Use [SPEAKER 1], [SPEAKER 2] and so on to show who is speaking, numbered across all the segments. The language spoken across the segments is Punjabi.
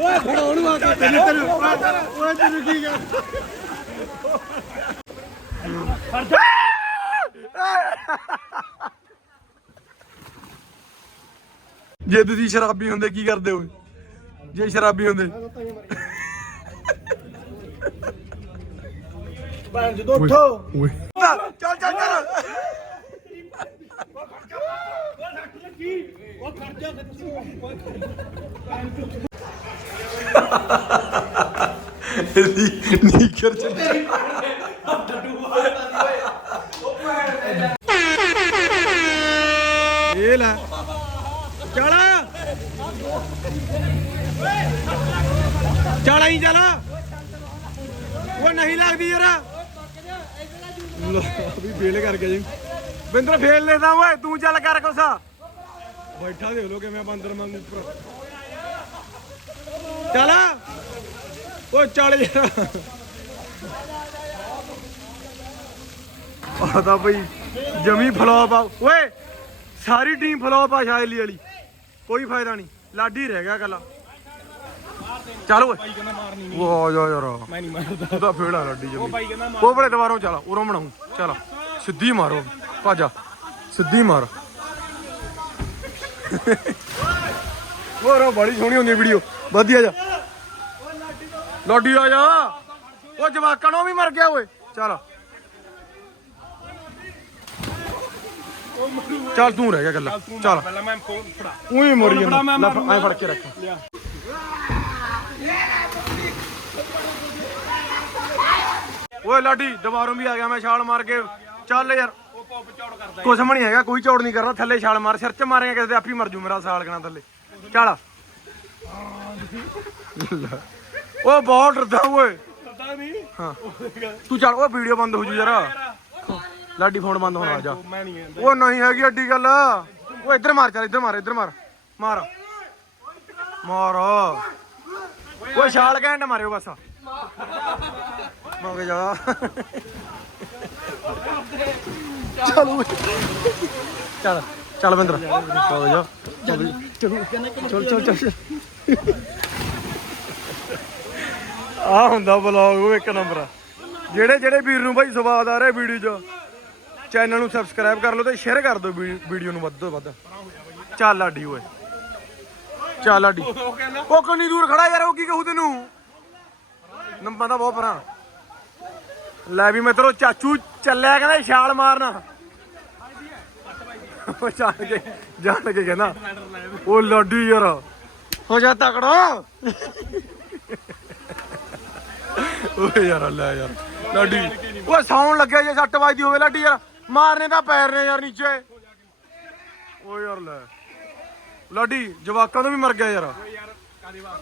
[SPEAKER 1] ਓਏ ਫੜਾਉਣ ਵਾ ਕੇ। ਤੈਨੂੰ ਤੈਨੂੰ ਓਏ ਤੈਨੂੰ ਕੀ ਕਰ
[SPEAKER 2] ਜੇ ਤੁਸੀਂ ਸ਼ਰਾਬੀ ਹੁੰਦੇ ਕੀ ਕਰਦੇ ਹੋ ਜੇ ਸ਼ਰਾਬੀ ਹੁੰਦੇ।
[SPEAKER 1] ਭੈਣ ਜਦੋਂ ਉੱਠੋ।
[SPEAKER 2] ਓਏ। ਚੱਲ ਚੱਲ ਚੱਲ।
[SPEAKER 1] ਉਹ ਖੜ ਜਾ
[SPEAKER 2] ਇਹਦੀ ਨੀਕਰ ਚ
[SPEAKER 1] ਇਹ ਲੈ। ਚੱਲ। ਚੱਲ ਚੱਲ। ਉਹ ਨਹੀਂ ਲੱਗਦੀ ਯਾਰ। ਵੀ ਫੇਲ ਕਰ ਗਿਆ ਜੀ। ਬਿੰਦਰ ਫੇਲ ਲੈਦਾ ਓਏ। ਤੂੰ ਚੱਲ ਕਰ ਕੋਸਾ ਬੈਠਾ ਦੇਖ ਲੋ ਕਿਵੇਂ ਬਾਂਦਰ ਵਾਂਗੂ ਉੱਪਰ। ਚੱਲ ਓ ਚੱਲ ਯਾਰ। ਆ ਤਾਂ ਬਈ ਜਮੀ ਫਲੌਪ ਆ। ਓਏ ਸਾਰੀ ਟੀਮ ਫਲੌਪ ਆ ਸ਼ਾਇਲੀ ਵਾਲੀ। ਕੋਈ ਫਾਇਦਾ ਨਹੀਂ। ਲਾਡੀ ਰਹਿ ਗਿਆ ਕੱਲਾ ਚੱਲ ਓਏ।
[SPEAKER 3] ਭਾਈ ਕਹਿੰਦਾ ਮਾਰਨੀ ਨਹੀਂ।
[SPEAKER 1] ਉਹ ਆ ਜਾ ਯਾਰ
[SPEAKER 3] ਮੈਂ ਨਹੀਂ ਮਾਰਦਾ।
[SPEAKER 1] ਉਹਦਾ ਫੇੜਾ ਲਾਡੀ ਜਮੀ।
[SPEAKER 3] ਭਾਈ ਕਹਿੰਦਾ ਮਾਰ
[SPEAKER 1] ਉਹ ਬੜੇ ਦੁਬਾਰੋਂ ਚੱਲ ਉਰੋਂ ਬਣਾਉ। ਚੱਲ ਸਿੱਧੀ ਮਾਰੋ। ਭਾਜਾ ਸਿੱਧੀ ਮਾਰ। ਉਹ ਬੜੀ ਸੋਹਣੀ ਹੁੰਦੀ ਵੀਡੀਓ। ਵਧੀਆ ਜਾ। ਲਾਡੀ ਆ ਜਾ। ਉਹ ਜਵਾਕਾਂ ਨੂੰ ਵੀ ਮਰ ਗਿਆ ਓਏ। ਚੱਲ। ਚੱਲ ਤੂੰ ਰਹਿ ਗਿਆ ਗੱਲਾਂ ਚੱਲ
[SPEAKER 3] ਪਹਿਲਾਂ ਮੈਂ ਫੋਨ ਫੜਾ।
[SPEAKER 1] ਉਹੀ ਮੋਰੀ ਜਾਂਦਾ। ਐ ਫੜ ਕੇ ਰੱਖ। ਓਏ ਲਾਡੀ ਦੁਬਾਰੋਂ ਵੀ ਆ ਗਿਆ ਮੈਂ ਛਾਲ ਮਾਰ ਕੇ। ਚੱਲ ਯਾਰ।
[SPEAKER 3] ਚੌੜ ਕਰਦਾ
[SPEAKER 1] ਕੁਛ ਵੀ ਨਹੀਂ ਹੈਗਾ ਕੋਈ ਚੌੜ ਨਹੀਂ ਕਰਨਾ ਥੱਲੇ ਛਾਲ ਮਾਰ ਸਿਰ 'ਚ ਮਾਰੇਗਾ ਕਿਸੇ ਦੇ ਆਪੀ ਮਰ ਜੂ ਮੇਰਾ ਸਾਲ ਕਣਾ ਥੱਲੇ। ਚੱਲ। ਉਹ ਬਹੁਤ ਡਰਦਾ ਓਏ।
[SPEAKER 3] ਪਤਾ ਨਹੀਂ
[SPEAKER 1] ਹਾਂ। ਤੂੰ ਚੱਲ ਉਹ ਵੀਡੀਓ ਬੰਦ ਹੋ ਜੂ ਯਾਰ ਲਾਡੀ ਫੋਨ ਬੰਦ ਹੋਣਾ ਜਾ।
[SPEAKER 3] ਮੈਂ ਨਹੀਂ ਆਂਦਾ।
[SPEAKER 1] ਉਹ ਨਹੀਂ ਹੈਗੀ ਏਡੀ ਗੱਲ। ਉਹ ਇੱਧਰ ਮਾਰ ਚੱਲ ਇੱਧਰ ਮਾਰ ਇੱਧਰ ਮਾਰ। ਮਾਰ। ਮਾਰ। ਓਏ ਛਾਲ ਘੈਂਟ ਮਾਰਿਓ ਬਸ। ਮੋਗੇ ਜਾ। ਚੱਲ ਓਏ। ਚੱਲ ਚੱਲ ਬਿੰਦਰ। ਮੋਗੇ ਜਾ। ਚੱਲ ਚੱਲ। ਚੱਲ ਚੱਲ ਆ ਹੁੰਦਾ ਬਲੌਗ ਉਹ ਇੱਕ ਨੰਬਰ ਆ। ਜਿਹੜੇ ਜਿਹੜੇ ਵੀਰ ਨੂੰ ਭਾਈ ਸਵਾਦ ਆ ਰਿਹਾ ਵੀਡੀਓ 'ਚ ਚੈਨਲ ਨੂੰ ਸਬਸਕ੍ਰਾਈਬ ਕਰ ਲਓ ਤੇ ਸ਼ੇਅਰ ਕਰ ਦਿਓ ਵੀਡੀਓ ਨੂੰ ਵੱਧ ਤੋਂ ਵੱਧ। ਚੱਲ ਲਾਡੀ ਓਏ। ਚੱਲ ਲਾਡੀ
[SPEAKER 3] ਉਹ
[SPEAKER 1] ਕਿੰਨੀ ਦੂਰ ਖੜਾ ਯਾਰ ਉਹ ਕੀ ਕਹੂ ਤੈਨੂੰ? ਨੰਬਰ ਤਾਂ ਬਹੁਤ ਪਰਾਂ ਲੈ ਵੀ ਮਿੱਤਰੋ ਚਾਚੂ ਚੱਲਿਆ ਕਹਿੰਦਾ ਛਾਲ ਮਾਰਨਾ। ਉਹ ਜਾਣ ਕੇ ਜਾਣ ਕੇ ਕਹਿੰਦਾ ਉਹ ਲਾਡੀ ਯਾਰ। ਹੋ ਜਾ ਤਕੜਾ। ਓਏ ਯਾਰ ਲੈ ਯਾਰ ਲਾਡੀ। ਓਏ ਸੌਣ ਲੱਗਿਆ ਜੇ ਸੱਟ ਵੱਜਦੀ ਹੋਵੇ ਲਾਡੀ ਯਾਰ। ਮਾਰਨੇ ਤਾਂ ਪੈਰ ਨੇ ਯਾਰ ਨੀਚੇ। ਓ ਯਾਰ ਲੈ। ਲਾਡੀ ਜਵਾਕਾਂ ਤੋਂ ਵੀ ਮਰ ਗਿਆ ਯਾਰ।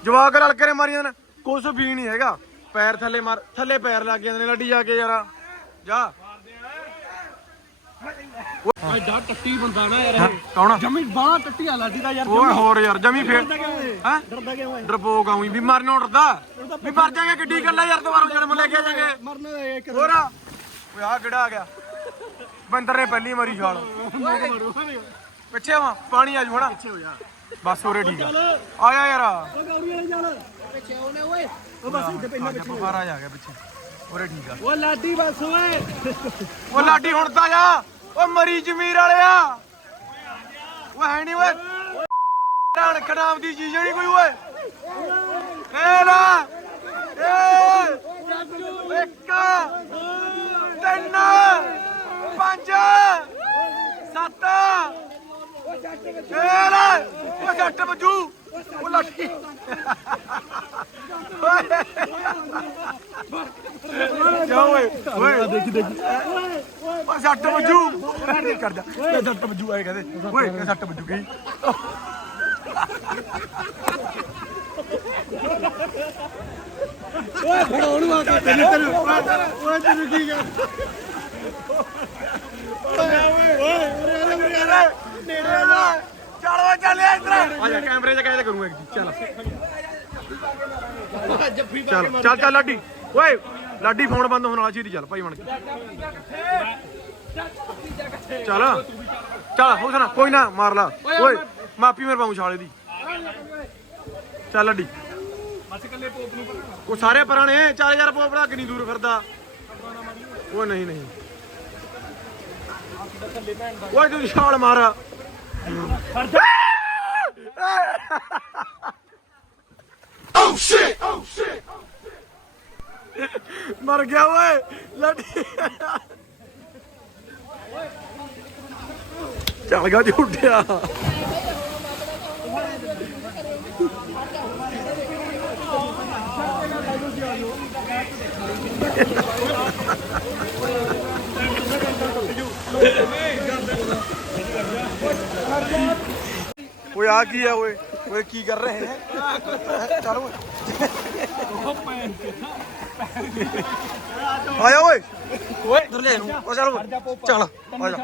[SPEAKER 1] ਜਵਾਕ ਰਲ ਕੇ ਮਾਰੀਆਂ ਨੇ। ਕੁਛ ਵੀ ਨਹੀਂ ਹੈਗਾ। ਪੈਰ ਥੱਲੇ ਮਾਰ ਥੱਲੇ ਪੈਰ ਲੱਗ ਜਾਂਦੇ ਨੇ ਲਾਡੀ ਜਾ ਕੇ ਯਾਰ। ਜਾ।
[SPEAKER 3] ਐਡਾ ਟੱਟੀ ਬੰਦਾ ਨਾ ਯਾਰ ਇਹ।
[SPEAKER 1] ਕੌਣ?
[SPEAKER 3] ਜਮੀ ਬਾਹ ਟੱਟੀ ਆ ਲਾਡੀ ਦਾ ਯਾਰ
[SPEAKER 1] ਓਏ ਹੋਰ ਯਾਰ ਜਮੀ ਫੇਰ ਹੈ?
[SPEAKER 3] ਡਰਦਾ ਕਿਉਂ ਹੈ
[SPEAKER 1] ਡਰਪੋਕ ਆਉਂ ਵੀ ਮਰਨ ਨੂੰ ਡਰਦਾ। ਵੀ ਮਰ ਜਾਗੇ ਕਿੱਡੀ ਗੱਲ ਆ ਯਾਰ ਦੁਬਾਰਾ ਜਨਮ ਲੈ ਕੇ ਆ ਜਾਗੇ
[SPEAKER 3] ਮਰਨਾ ਦਾ ਇੱਕ
[SPEAKER 1] ਹੋਰ ਓਏ ਆ ਕਿਹੜਾ ਆ ਗਿਆ? ਬੰਦਰ ਨੇ ਪਹਿਲੀ ਮਾਰੀ ਛਾਲ ਪਿੱਛੇ ਵਾ ਪਾਣੀ ਆ ਜੂ ਹਣਾ। ਪਿੱਛੇ ਹੋ ਜਾ। ਬਸ ਉਰੇ ਠੀਕ ਆ। ਆ ਜਾ ਯਾਰ।
[SPEAKER 3] ਗੌਰੀ ਵਾਲੇ ਚੱਲ। ਪਿੱਛੇ ਉਹਨੇ ਓਏ। ਉਹ ਬਸ ਇੱਥੇ ਪਹਿਲਾਂ
[SPEAKER 1] ਆ ਬੁਖਾਰ ਆ ਗਿਆ ਪਿੱਛੇ। ਉਰੇ ਠੀਕ ਆ।
[SPEAKER 3] ਉਹ ਲਾਡੀ ਬਸ ਓਏ।
[SPEAKER 1] ਉਹ ਲਾਡੀ ਹੁਣ ਤਾਂ ਜਾ। ਉਹ ਮਰੀ ਜ਼ਮੀਰ ਵਾਲਿਆ ਉਹ ਹੈ ਨਹੀਂ ਓਏ। ਰਾਣ ਖਨਾਮ ਦੀ ਚੀਜ਼ ਨਹੀਂ ਕੋਈ ਓਏ। ਏ ਨਾ ਏ। ਇੱਕ। ਤਿੰਨ। ਪੰਜ। ਸੱਤ। ਏ ਨਾ ਉਹ ਜੱਟ ਬਜੂ ਉਹ ਲਾਡੀ ਜਾ ਓਏ? ਓਏ। ਦੇਖੀ ਦੇਖੀ। ਉਹ ਸੱਟ ਵੱਜੂ। ਨਹੀਂ ਕਰਦਾ। ਇਹ ਸੱਟ ਵੱਜੂ ਆਏ ਕਹਿੰਦੇ। ਓਏ ਇਹ ਸੱਟ ਵੱਜੂ ਗਈ
[SPEAKER 3] ਓਏ ਫੜਾਉਣ ਵਾ ਕੇ।
[SPEAKER 1] ਤੈਨੂੰ ਤੈਨੂੰ ਓਏ ਤੈਨੂੰ ਕੀ ਕਰ ਓਏ ਓਏ ਨੇੜੇ ਆ ਜਾ ਚੱਲ ਓਏ ਚੱਲ ਇੱਧਰ ਆ। ਜਾ ਕੈਮਰੇ 'ਚ ਕਹਿੰਦੇ ਕਰੂੰਗਾ ਇੱਕ ਚੀਜ਼, ਚੱਲ। ਚੱਲ ਚੱਲ ਚੱਲ ਲਾਡੀ। ਓਏ ਲਾਡੀ ਫੋਨ ਬੰਦ ਹੋਣ ਵਾਲਾ ਛੇਤੀ ਚੱਲ ਭਾਈ ਬਣ ਕੇ। ਚੱਲ ਚੱਲ ਹੋ ਸਣਾ ਕੋਈ ਨਾ ਮਾਰ ਲਾ। ਓਏ ਮਾਪੀ ਮੇਰੇ ਪਾਉਂ ਛਾਲੇ ਦੀ। ਚੱਲ ਲੱਡੀ।
[SPEAKER 2] ਬਸ ਇਕੱਲੇ ਪੋਪ ਨੂੰ
[SPEAKER 1] ਉਹ ਸਾਰੇ ਪੁਰਾਣੇ ਚੱਲ ਯਾਰ ਪੋਪੜਾ ਕਿੰਨੀ ਦੂਰ ਫਿਰਦਾ। ਉਹ ਨਹੀਂ ਨਹੀਂ। ਓਏ ਤੂੰ ਛਾਲ ਮਾਰ। Oh, oh, ਮਰ ਗਿਆ ਓਏ ਲੜੀ ਚੱਲ ਗਿਆ ਝੂਟਿਆ। ਓਏ ਆ ਕੀ ਹੈ ਓਏ? ਓਏ ਕੀ ਕਰ ਰਹੇ ਹੈ? ਚੱਲ ਓਏ। ਆਇਆ ਓਏ। ਓਏ ਇਧਰ ਲੈ ਨੂੰ ਓ ਚੱਲ ਓਏ। ਚੱਲ ਆ ਜਾ।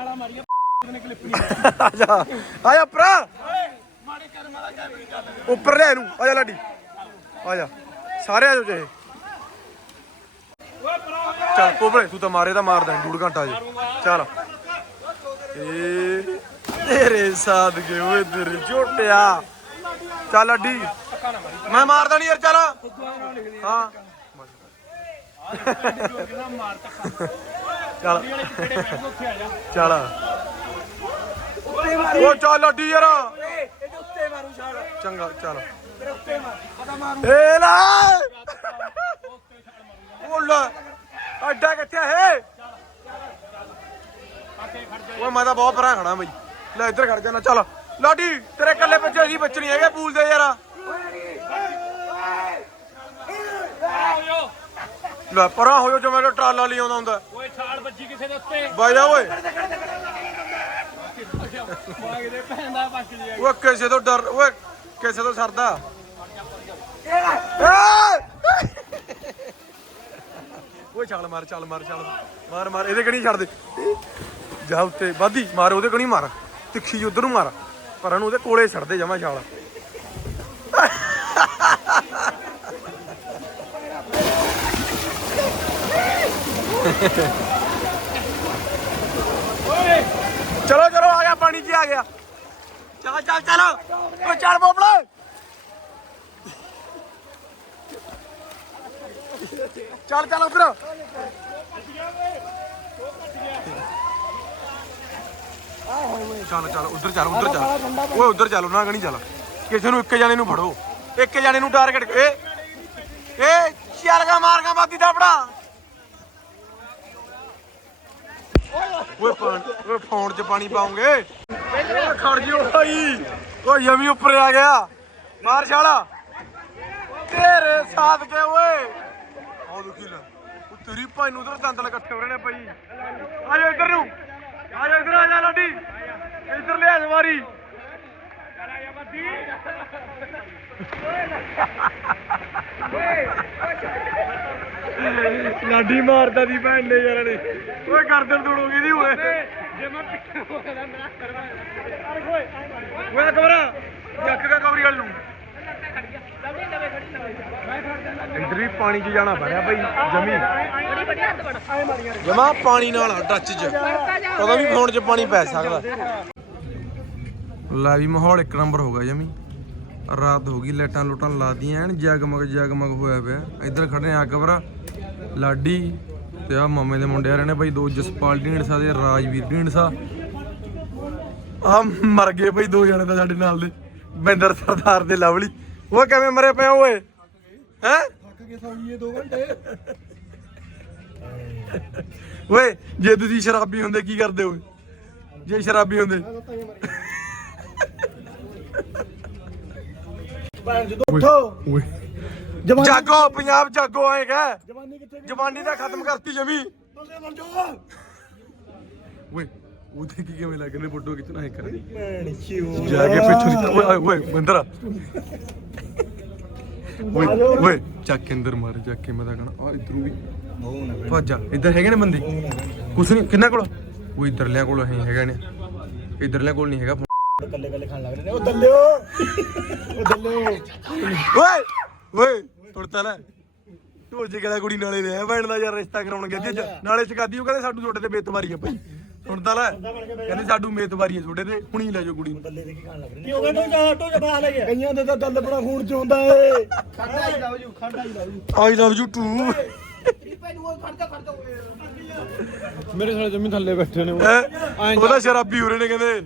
[SPEAKER 1] ਆ ਜਾ ਆ ਜਾ। ਭਰਾ। ਉੱਪਰ ਲੈ ਨੂੰ ਆ ਜਾ ਲਾਡੀ। ਆ ਜਾ। ਸਾਰੇ ਆ ਜਾਓ ਚਾਹੇ ਚੱਲ ਕੋਬਲੇ ਤੂੰ ਤਾਂ ਮਾਰੇ ਤਾਂ ਮਾਰਦਾ ਨੀ, ਡੂਢ ਘੰਟਾ ਜੇ। ਚੱਲ। ਏ ਤੇਰੇ ਸਾਦਕੇ ਓਏ ਤੇਰੇ ਝੋਟਿਆ। ਚੱਲ ਅੱਡੀ। ਮੈਂ ਮਾਰਦਾ ਨਹੀਂ ਯਾਰ, ਚੱਲ। ਹਾਂ। ਚੱਲ। ਚੱਲ। ਉਹ ਚੱਲ ਅੱਡੀ ਯਾਰ। ਚੰਗਾ, ਚੱਲ। ਏ ਲਾ। ਉਹ ਲੈ। ਅੱਡਾ ਕਿੱਥੇ ਹੈ ਓਏ ਮੈਂ ਤਾਂ ਬਹੁਤ ਪਰਾਂ ਖੜਾ ਬਈ। ਲੈ ਇੱਧਰ ਖੜ ਜਾਣਾ ਚੱਲ। ਲਾਡੀ ਤੇਰੇ ਕੱਲੇ ਬੱਚੇ ਅਸੀਂ ਬੱਚੇ ਨਹੀਂ ਹੈਗੇ ਪੂਲ ਦੇ ਯਾਰ। ਲੈ ਪਰਾਂ ਹੋਇਓ ਜਿਵੇਂ ਕਿ ਟਰਾਲਾ ਲਈ ਆਉਂਦਾ ਹੁੰਦਾ।
[SPEAKER 2] ਓਏ ਛਾਲ ਵੱਜੀ ਕਿਸੇ ਦੇ ਉੱਤੇ।
[SPEAKER 1] ਬਾਈ ਜਾ ਓਏ।
[SPEAKER 2] ਜੀ
[SPEAKER 1] ਓਏ ਕਿਸੇ ਤੋਂ ਡਰ ਓਏ ਕਿਸੇ ਤੋਂ ਸਰਦਾ! ਓਏ ਛਾਲ ਮਾਰ ਛਾਲ ਮਾਰ ਛਾਲ ਮਾਰ। ਮਾਰ ਇਹਦੇ ਕਣੀ ਛੱਡ ਦੇ। ਜਾ ਉੱਤੇ ਵਾਦੀ ਮਾਰ ਉਹਦੇ ਕਣੀ ਮਾਰ। ਤਿੱਖੀ ਉਧਰ ਨੂੰ ਮਾਰ। ਪਰ ਉਹਨੂੰ ਉਹਦੇ ਕੋਲੇ ਛੱਡ ਜਮਾ ਛਾਲ। ਚਲੋ ਚਲੋ, ਆ ਗਿਆ, ਪਾਣੀ 'ਚ ਆ ਗਿਆ। ਚੱਲ ਚੱਲ ਚੱਲ। ਓ ਚੱਲ ਬੋਬੜਾ ਚੱਲ ਚੱਲ, ਉਧਰ। ਚੱਲ ਚੱਲ, ਉਧਰ ਚੱਲ ਉਧਰ ਚੱਲ। ਓਏ, ਉਧਰ ਚੱਲ, ਉਹਨਾਂ ਕਣੀ ਚੱਲ? ਕਿਸੇ ਨੂੰ ਇੱਕ ਜਾਣੇ ਨੂੰ ਫੜੋ। ਇੱਕ ਜਾਣੇ ਨੂੰ ਟਾਰਗੇਟ ਏ ਏ ਚੱਲਗਾ ਮਾਰਗਾ ਬਾਦੀ ਦਾ ਫੜਾ ਓਏ ਪਾਣੀ ਓਏ, ਫੋਨ 'ਚ ਪਾਣੀ ਪਾਉਂਗੇ। ਖੜ ਜਿਓ ਭਾਈ। ਓ ਯਮੀ ਉੱਪਰ ਆ ਗਿਆ। ਮਾਰ ਛਾਲਾ। ਤੇਰੇ ਸਾਥ ਕੇ, ਓਏ। ਆਹ ਦੁਖੀ ਲੈ। ਤੇਰੀ ਭਾਈ ਨੂੰ ਉਧਰ ਦੰਦਲ ਇਕੱਠੇ ਹੋ ਰਹੇ ਨੇ ਭਾਈ। ਆ ਇੱਧਰ ਨੂੰ। ਆ ਜਾ ਇੱਧਰ ਆ ਜਾ ਲਾਡੀ। ਇੱਧਰ ਲਿਆ ਜਵਾਰੀ ਲਾਡੀ ਮਾਰਦਾ ਦੀ ਭੈਣ ਨੇ ਯਾਰ ਨੇ ਓਏ ਗਰਦਨ ਤੋੜੋਗੀ ਦੀ ਓਏ।
[SPEAKER 2] ਜੇ ਮੈਂ ਪਿੱਛੇ ਹੋ ਗਿਆ ਨਾ ਕਰਵਾ
[SPEAKER 1] ਓਏ ਕਬਰਾ ਜੱਕ ਦਾ ਕਬਰੀ ਵਾਲ ਨੂੰ। ਇੱਧਰ ਵੀ ਪਾਣੀ 'ਚ ਜਾਣਾ ਪੈਣਾ ਭਾਈ ਜਮੀ। ਜਮਾ ਪਾਣੀ ਨਾਲ ਆ ਟੱਚ 'ਚ। ਕਦੋਂ ਵੀ ਫੋਨ 'ਚ ਪਾਣੀ ਪੈ ਸਕਦਾ। ਲੈ ਵੀ ਮਾਹੌਲ ਇੱਕ ਨੰਬਰ ਹੋ ਗਿਆ ਜਮੀ। ਰਾਤ ਹੋ ਗਈ, ਲਾਈਟਾਂ ਲੂਟਾਂ ਲਾਦੀਆਂ ਐਨ, ਜਗਮਗ ਜਗਮਗ ਹੋਇਆ ਪਿਆ। ਇੱਧਰ ਖੜੇ ਆ ਕਬਰਾ। ਲਾਡੀ ਤੇ ਆ ਮਾਮੇ ਦੇ ਮੁੰਡੇ ਆ ਰਹੇ ਨੇ ਭਾਈ ਦੋ ਜਸਪਾਲ ਢੀਂਡਸਾ ਤੇ ਰਾਜਵੀਰ ਢੀਂਡਸਾ। ਆ ਮਰ ਗਏ ਭਾਈ ਦੋ ਜਣੇ ਤਾਂ ਸਾਡੇ ਨਾਲ ਦੇ। ਬਿੰਦਰ ਸਰਦਾਰ ਦੇ ਲਵਲੀ। ਉਹ ਕਿਵੇਂ ਮਰੇ ਪਏ ਓਏ? ਹੈ?
[SPEAKER 2] ਥੱਕ ਕੇ ਸੌਂ ਗਏ 2 ਘੰਟੇ
[SPEAKER 1] ਓਏ ਜੇ ਤੁਸੀਂ ਸ਼ਰਾਬੀ ਹੁੰਦੇ ਕੀ ਕਰਦੇ ਓਏ? ਜੇ ਸ਼ਰਾਬੀ ਹੁੰਦੇ।
[SPEAKER 2] ਉੱਠੋ।
[SPEAKER 1] ਓਏ।
[SPEAKER 2] ਜਵਾਨੀ
[SPEAKER 1] ਜਾਗੋ ਪੰਜਾਬ ਜਾਗੋ ਆਏਗਾ
[SPEAKER 2] ਜਵਾਨੀ ਕਿੱਥੇ
[SPEAKER 1] ਜਵਾਨੀ ਦਾ ਖਤਮ ਕਰਤੀ ਜਮੀ।
[SPEAKER 2] ਜਾਓ।
[SPEAKER 1] ਓਏ ਉਹਦੇ ਕੀ ਕਿਵੇਂ ਲੱਗਨੇ ਫੋਟੋ ਖਿੱਚਣਾ ਹੈ ਕਰ
[SPEAKER 2] ਭੈਣ ਚਿਓ
[SPEAKER 1] ਜਾ ਕੇ ਪਿੱਛੋਂ ਦੀ ਓਏ ਓਏ ਬਿੰਦਰ ਓਏ ਓਏ ਚੱਕ ਕੇ ਅੰਦਰ ਮਾਰ ਜਾ ਕੇ ਮੈਂ ਤਾਂ ਕਹਣਾ ਆ ਇਧਰੋਂ ਵੀ ਭੱਜ ਜਾ। ਇੱਧਰ ਹੈਗੇ ਨੇ ਬੰਦੇ? ਕੁਛ ਨਹੀਂ ਕਿੰਨਾ ਕੋਲ? ਉਹ ਇਧਰਲਿਆਂ ਕੋਲ ਹੈ ਹੈਗਾ ਨੇ। ਇਧਰਲਿਆਂ ਕੋਲ ਨਹੀਂ ਹੈਗਾ phone।
[SPEAKER 2] ਕੱਲੇ ਕੱਲੇ ਖਾਣ ਲੱਗ ਰਹੇ ਨੇ। ਉਹ ਦੱਲਿਓ ਉਹ ਦੱਲਿਓ
[SPEAKER 1] ਓਏ ਓਏ ਤੁਰਤਾ ਲੈ ਢੋਲ ਜੇ ਕਿਹੜਾ ਕੁੜੀ ਨਾਲੇ ਰਿਹਾ ਭੈਣ ਦਾ ਯਾਰ ਰਿਸ਼ਤਾ ਕਰਾਉਣ ਗਿਆ। ਜੀ ਨਾਲੇ ਚਕਾਦੀ ਉਹ ਕਹਿੰਦੇ ਸਾਡੂ ਛੋਟੇ ਤੇ ਬੇਤ ਮਾਰੀ ਆ ਭਾਈ। ਹੁਣ ਤਾਂ ਲੈ ਕਹਿੰਦੇ ਸਾਡੂ ਮੇਤਵਾਰੀ ਹੈ ਛੋਟੇ ਤੇ ਹੁਣੀ ਲੈ ਜਾਓ ਕੁੜੀ ਨੂੰ।
[SPEAKER 3] ਕੀ ਹੋ ਗਿਆ? ਤੂੰ ਜਾ ਟੋ ਜਾ ਬਾਹਰ ਲੈ ਗਿਆ
[SPEAKER 2] ਕਈਆਂ ਦੇ ਤਾਂ ਦੰਦ ਬੜਾ ਖੂਨ ਚ ਹੁੰਦਾ ਏ।
[SPEAKER 3] ਖੰਡਾ ਹੀ ਲਾਓ ਜੂ ਖੰਡਾ ਹੀ ਲਾਓ ਜੂ
[SPEAKER 1] ਆਈ ਲਵ ਯੂ ਟੂ।
[SPEAKER 3] ਨੂੰ ਖੜਦਾ ਖੜਦਾ
[SPEAKER 2] ਮੇਰੇ ਸਾਲੇ ਜਮੀ ਥੱਲੇ ਬੈਠੇ ਨੇ
[SPEAKER 1] ਉਹਦਾ ਸ਼ਰਾਬੀ ਹੋ ਰਹੇ ਨੇ ਕਹਿੰਦੇ।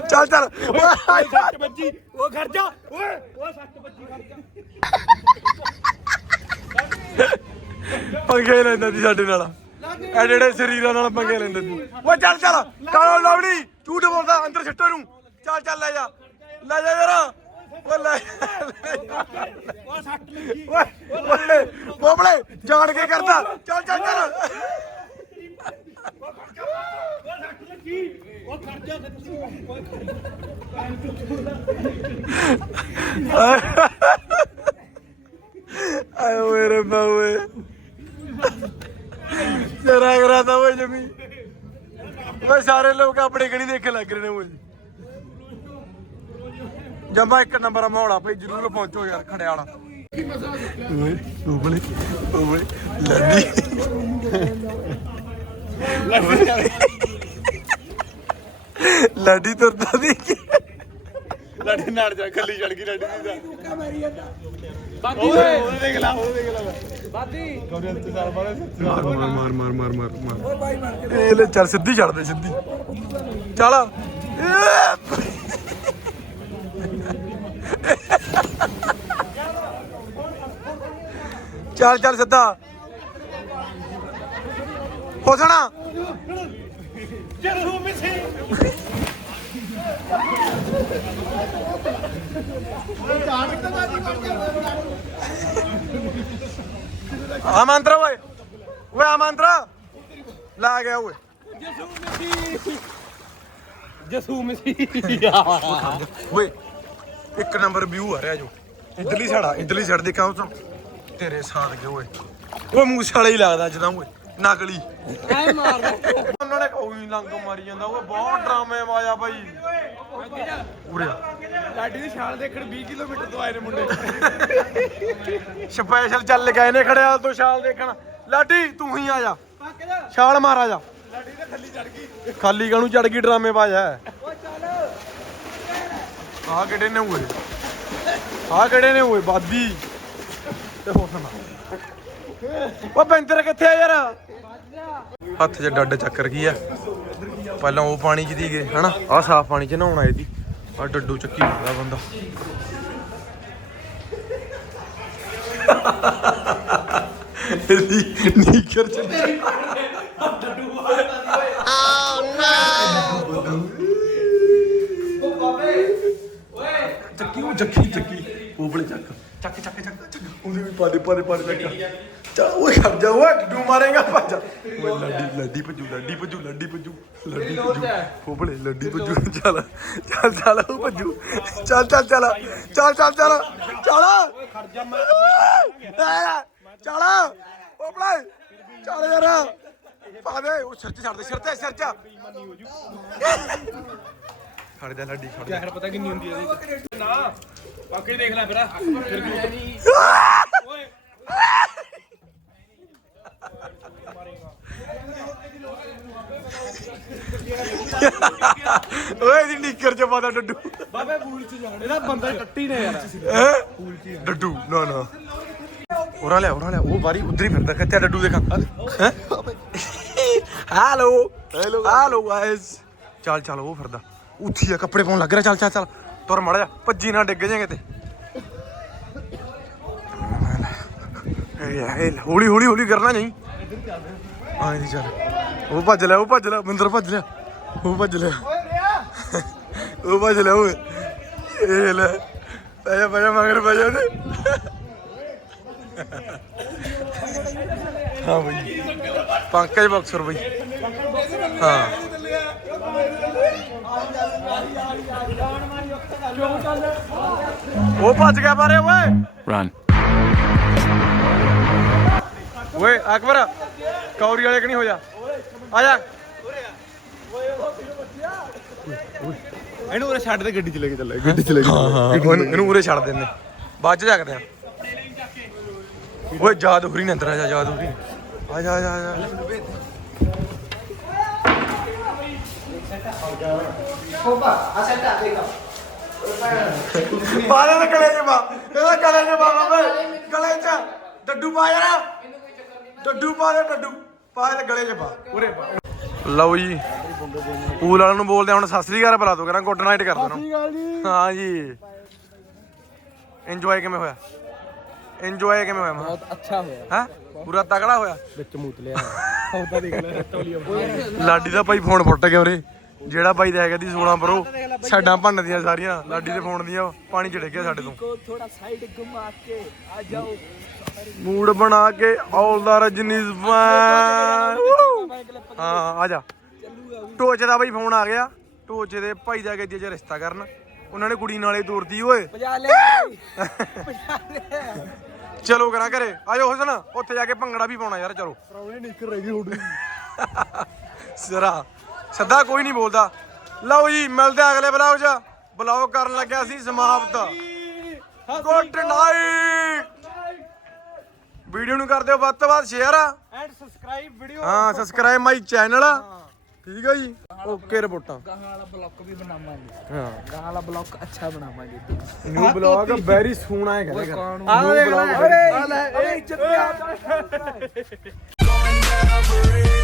[SPEAKER 1] ਚੱਲ ਚੱਲ। ਓਏ
[SPEAKER 2] ਬੱਜੀ ਉਹ ਖਰਚਾ ਓਏ ਉਹ ਸੱਟ ਖਰਚਾ
[SPEAKER 1] ਪੰਗੇ ਲੈਂਦਾ ਸੀ ਸਾਡੇ ਨਾਲ। ਇਹ ਜਿਹੜੇ ਸਰੀਰਾਂ ਨਾਲ ਪੰਗੇ ਲੈਂਦੇ ਸੀ। ਓਏ ਚੱਲ ਚੱਲ। ਕਾਲੋ ਲਵੜੀ ਝੂਠ ਬੋਲਦਾ ਅੰਦਰ ਸਿੱਟੋ ਨੂੰ ਚੱਲ ਚੱਲ ਲੈ ਜਾ। ਲੈ ਜਾ ਯਾਰ। ਓ ਲੈ
[SPEAKER 2] ਉਹ ਸੱਟ ਲੱਗੀ।
[SPEAKER 1] ਓਏ ਬੋਬਲੇ ਜਾਣ ਕੇ ਕਰਦਾ। ਚੱਲ ਚੱਲ ਚੱਲ।
[SPEAKER 2] ਉਹ ਖਰਚਾ ਸੱਚੀ
[SPEAKER 1] ਆਏ ਬਾਵੇ ਜਰਾ ਕਰਾਤਾ ਓਏ ਜਮੀ ਓਏ, ਸਾਰੇ ਲੋਕ ਆਪਣੇ ਗਣੀ ਦੇਖਣ ਲੱਗ ਰਹੇ ਨੇ ਓਏ ਜਮਾ ਇੱਕ ਨੰਬਰ ਮੌੜਾ ਭਾਈ, ਜਰੂਰ ਪਹੁੰਚੋ ਯਾਰ ਖੜਿਆਲਾ ਓਏ, ਓਬਲੇ ਓਬਲੇ, ਲੱਡੀ। ਲੱਡੀ ਤੁਰਦਾ ਦੀ
[SPEAKER 2] ਲੜੀ ਨਾਲ ਜਾ ਖੱਲੀ ਚੜ ਗਈ ਲੜੀ ਦੀ
[SPEAKER 3] ਬਾਦੀ ਓਏ।
[SPEAKER 2] ਉਹ ਦੇਖ ਲਾ ਉਹ ਦੇਖ ਲਾ।
[SPEAKER 3] ਬਾਦੀ
[SPEAKER 2] ਕੌਰੇ ਇੰਤਜ਼ਾਰ ਬਾਰੇ
[SPEAKER 1] ਮਾਰ ਮਾਰ ਮਾਰ ਮਾਰ ਮਾਰ ਮਾਰ ਮਾਰ। ਇਹ ਲੈ ਚੱਲ ਸਿੱਧੀ ਛੱਡ ਦੇ ਸਿੱਧੀ। ਚੱਲ। ਚੱਲ ਚੱਲ ਸਿੱਧਾ। ਹੋਸਣਾ
[SPEAKER 2] ਚਲੋ ਮਿਸੇ
[SPEAKER 1] ਆ ਮੰਤਰਾ ਓਏ। ਓਏ ਆ ਮੰਤਰਾ। ਲਾ ਗਿਆ ਓਏ।
[SPEAKER 2] ਜਸੂ ਮਿਸੀ।
[SPEAKER 1] ਓਏ ਇੱਕ ਨੰਬਰ ਵਿਊ ਆ ਰਿਹਾ ਜੋ। ਇਧਰਲੀ ਸਾਈਡ ਆ ਇਧਰਲੀ ਸਾਈਡ ਦੇਖਾਂ ਤੇਰੇ ਸਾਥ ਗਏ ਓਏ? ਓਏ ਮੂਸੇ ਵਾਲਾ ਹੀ ਲੱਗਦਾ ਜਦਾਂ ਓਏ। ਨਕਲੀ।
[SPEAKER 3] ਐ ਮਾਰਦਾ
[SPEAKER 1] ਉਹਨਾਂ ਨੇ ਕੋਈ ਲੰਗ ਮਾਰੀ ਜਾਂਦਾ ਓਏ ਬਹੁਤ ਡਰਾਮੇ ਆਇਆ ਬਾਈ। ਉਰੇ ਆ।
[SPEAKER 2] ਲਾਡੀ ਦੀ ਛਾਲ ਦੇਖਣ 20 ਕਿਲੋਮੀਟਰ ਤੋਂ ਆਏ ਨੇ ਮੁੰਡੇ।
[SPEAKER 1] ਸਪੈਸ਼ਲ ਚੱਲ ਗਏ ਨੇ ਖੜਿਆਲ ਤੋਂ ਛਾਲ ਦੇਖਣ। ਲਾਡੀ ਤੂੰ ਹੀ ਆ ਜਾ। ਛਾਲ ਮਾਰ ਆ ਜਾ।
[SPEAKER 2] ਲਾਡੀ ਤਾਂ ਥੱਲੀ ਚੜ ਗਈ।
[SPEAKER 1] ਖਾਲੀ ਕਾਹਨੂੰ ਚੜ ਗਈ ਡਰਾਮੇ ਬਾਜ ਹੈ ਆ ਕਿਹੜੇ ਨੇ ਓਏ? ਆ ਕਿਹੜੇ ਨੇ ਓਏ ਬਾਦੀ? ਤੇ ਹੋਸਨਾ ਓ ਪੈਂਤਰ ਕਿੱਥੇ ਆ ਯਾਰ? ਹੱਥ 'ਚ ਡੱਡ ਚੱਕਰ ਕੀ ਆ? ਪਹਿਲਾਂ ਉਹ ਪਾਣੀ 'ਚ ਦੀ ਗਏ, ਹਨਾ? ਆ ਸਾਫ਼ ਪਾਣੀ 'ਚ ਨਹਾਉਣਾ ਇਹਦੀ। ਆ ਡੱਡੂ ਚੱਕੀ ਹੁੰਦਾ ਬੰਦਾ। ਇਹਦੀ ਨੀਕਰ ਚ ਚੱਕੀ, ਉਹ ਚੱਕੀ ਚੱਕੀ। ਉਬਲੇ ਚੱਕ। ਚੱਕ ਚੱਕ ਚੱਕ ਉਹਦੇ ਵੀ ਪਾਦੇ ਪਾਦੇ ਪਾਦੇ ਚੱਕ। ਚਾ ਓਏ, ਖੜ ਜਾ, ਓਏ ਡੂ ਮਾਰੇਗਾ, ਭੱਜ ਲੱਡੀ ਲੱਡੀ ਭੱਜੂ ਲੱਡੀ ਛੱਡ ਲੱਡੀ
[SPEAKER 2] ਦੇਖ ਲੈ ਫਿਰ। ਫਿਰ ਓਏ
[SPEAKER 1] ਇਹਦੀ ਨੀਕਰ 'ਚ ਪਾਦਾ ਡੱਡੂ।
[SPEAKER 2] ਬਾਬੇ ਬੂਲ ਚ ਜਾਣ। ਇਹਦਾ ਬੰਦਾ ਟੱਟੀ ਨੇ ਯਾਰ।
[SPEAKER 1] ਹੈ? ਡੱਡੂ ਨਾ ਨਾ। ਉਰਾ ਲੈ ਉਰਾ ਲੈ ਉਹ ਬਾਰੀ ਉਧਰ ਹੀ ਫਿਰਦਾ। ਕਿੱਥੇ ਡੱਡੂ ਦੇਖਾਂ। ਹੈ? ਹੈਲੋ। ਹੈਲੋ। ਹੈਲੋ ਗਾਇਸ ਚੱਲ ਚੱਲ ਉਹ ਫਿਰਦਾ। ਉੱਥੀ ਆ ਕੱਪੜੇ ਪਾਉਣ ਲੱਗ ਰਿਹਾ। ਚੱਲ ਚੱਲ ਚੱਲ। ਤੁਰ ਮੜ ਜਾ। ਭੱਜੀ ਨਾ ਡਿੱਗ ਜਾਏਂਗੇ ਤੇ ਇਹ ਇਹ ਹੌਲੀ ਹੌਲੀ ਹੌਲੀ ਕਰਨਾ ਨਹੀਂ। ਆਏ ਨਹੀਂ ਚੱਲ ਉਹ ਭੱਜ ਲਿਆ ਉਹ ਭੱਜ ਲਿਆ। ਬਿੰਦਰ ਭੱਜ ਲਿਆ। ਉਹ ਭੱਜ ਲਿਆ। ਉਹ ਭੱਜ ਲਿਆ ਓਏ। ਇਹ ਲੈ ਪਾਇਆ ਪਾਇਆ ਮਗਰ ਪਾਇਆ ਨੇ ਹਾਂ ਬਈ। ਪੰਕਜ ਬਕਸਰ ਬਈ। ਹਾਂ। ਉਹ ਭੱਜ ਗਿਆ ਬਾਰੇ ਓਏ।
[SPEAKER 4] Run.
[SPEAKER 1] ਓਏ ਅਕਬਰ। ਕੌਰੀ ਵਾਲੇ ਕਣੀ ਹੋ ਜਾ? ਆ ਜਾ।
[SPEAKER 2] ਇਹਨੂੰ ਉਰੇ ਛੱਡ ਦੇ ਗੱਡੀ ਚ ਲੈ ਕੇ ਚੱਲੇ ਗੱਡੀ ਚ ਲੈ
[SPEAKER 1] ਹਾਂ ਹਾਂ। ਇਹਨੂੰ ਉਰੇ ਛੱਡ ਦਿੰਦੇ ਬਾਅਦ ਚ ਜਾਗਦੇ ਆ ਓਏ ਜਾਦ ਹੁਰੀ ਨੇ ਅੰਦਰ ਆ ਜਾ ਜਾਦ ਹੁਰੀ ਆ ਜਾ ਆ ਜਾ। ਆ ਜਾ ਬਾਲੇ ਗਲੇ 'ਚ ਪਾ। ਇਹਦਾ ਗਲੇ 'ਚ ਪਾ ਬਾਬੇ। ਗਲੇ 'ਚ। ਡੱਡੂ ਪਾ ਯਾਰ। ਡੱਡੂ ਪਾ ਦੇ ਡੱਡੂ। ਲਓ ਜੀ। ਪੂਲ ਵਾਲਿਆਂ ਨੂੰ ਬੋਲਦੇ ਹੁਣ ਸਤਿ ਸ੍ਰੀ ਅਕਾਲ ਬੁਲਾ ਕਹਿੰਦਾ ਗੁੱਡ ਨਾਈਟ ਕਰ ਦੋ ਹਾਂ ਜੀ। ਇੰਜੋਏ ਕਿਵੇਂ ਹੋਇਆ? ਇੰਜੋਏ ਕਿਵੇਂ ਹੋਇਆ ਬਹੁਤ
[SPEAKER 3] ਅੱਛਾ ਹੋਇਆ।
[SPEAKER 1] ਹੈ? ਪੂਰਾ ਤਗੜਾ ਹੋਇਆ?
[SPEAKER 3] ਵਿੱਚ ਮੂਤ ਲਿਆ। ਉਹਦਾ ਦੇਖ ਲੈ
[SPEAKER 1] ਲਾਡੀ ਦਾ ਭਾਈ ਫੋਨ ਫੁੱਟ ਗਿਆ ਉਰੇ। ਜਿਹੜਾ ਭਾਈ ਦਾ ਹੈਗਾ ਦੀ 16 ਪ੍ਰੋ ਸਾਡਾ ਭੰਨਦੀਆਂ ਸਾਰੀਆਂ। ਲਾਡੀ ਦੇ ਫੋਨ ਦੀਆਂ ਪਾਣੀ ਚੜ ਗਿਆ ਸਾਡੇ ਤੋਂ।
[SPEAKER 3] ਥੋੜਾ ਸਾਈਡ ਘੁਮਾ ਕੇ ਆ ਜਾਓ।
[SPEAKER 1] ਮੂਡ ਬਣਾ ਕੇ ਆਲ ਦਾ ਰਜਨੀਜ਼ ਫੈਨ ਹਾਂ ਆ ਜਾ। ਟੋਚੇ ਦਾ ਬਾਈ ਫੋਨ ਆ ਗਿਆ। ਟੋਚੇ ਦੇ ਭਾਈ ਦਾ ਕੇ ਜੇ ਰਿਸ਼ਤਾ ਕਰਨ। ਉਹਨਾਂ ਨੇ ਕੁੜੀ ਨਾਲੇ ਤੋਰਦੀ ਓਏ। ਚਲੋ ਕਰਾਂ ਘਰੇ। ਆਜੋ ਹੁਸਨ ਉੱਥੇ ਜਾ ਕੇ ਭੰਗੜਾ ਵੀ ਪਾਉਣਾ ਯਾਰ ਚਲੋ।
[SPEAKER 3] ਪਰੌਣੇ ਨਿਕਰ ਰਹਿ ਗਈ ਹੋੜੀ
[SPEAKER 1] ਸਰਾ। ਸਦਾ ਕੋਈ ਨਹੀਂ ਬੋਲਦਾ। ਲਓ ਜੀ ਮਿਲਦੇ ਅਗਲੇ ਬਲੌਗ 'ਚ। ਬਲੌਗ ਕਰਨ ਲੱਗਿਆ ਸੀ ਸਮਾਪਤ। ਗੁੱਡ ਨਾਈਟ ਵੀਡੀਓ ਨੂੰ ਕਰ ਦਿਓ ਵੱਧ ਤੋਂ ਵੱਧ ਸ਼ੇਅਰ
[SPEAKER 3] ਐਂਡ ਸਬਸਕ੍ਰਾਈਬ ਵੀਡੀਓ
[SPEAKER 1] ਹਾਂ ਸਬਸਕ੍ਰਾਈਬ ਮਾਈ ਚੈਨਲ ਠੀਕ ਹੈ ਜੀ? ਓਕੇ ਰਿਪੋਰਟਾਂ
[SPEAKER 3] ਗਾਹਾਂ ਵਾਲਾ ਬਲੌਕ ਵੀ ਬਣਾਵਾਂਗੇ।
[SPEAKER 1] ਹਾਂ।
[SPEAKER 3] ਗਾਹਾਂ ਵਾਲਾ ਬਲੌਕ ਅੱਛਾ ਬਣਾਵਾਂਗੇ।
[SPEAKER 1] ਨਿਊ ਬਲੌਗ ਵੈਰੀ ਸੂਨ ਆਏਗਾ
[SPEAKER 3] ਆ ਦੇਖ ਲੈ ਓਏ ਇੱਜ਼ਤ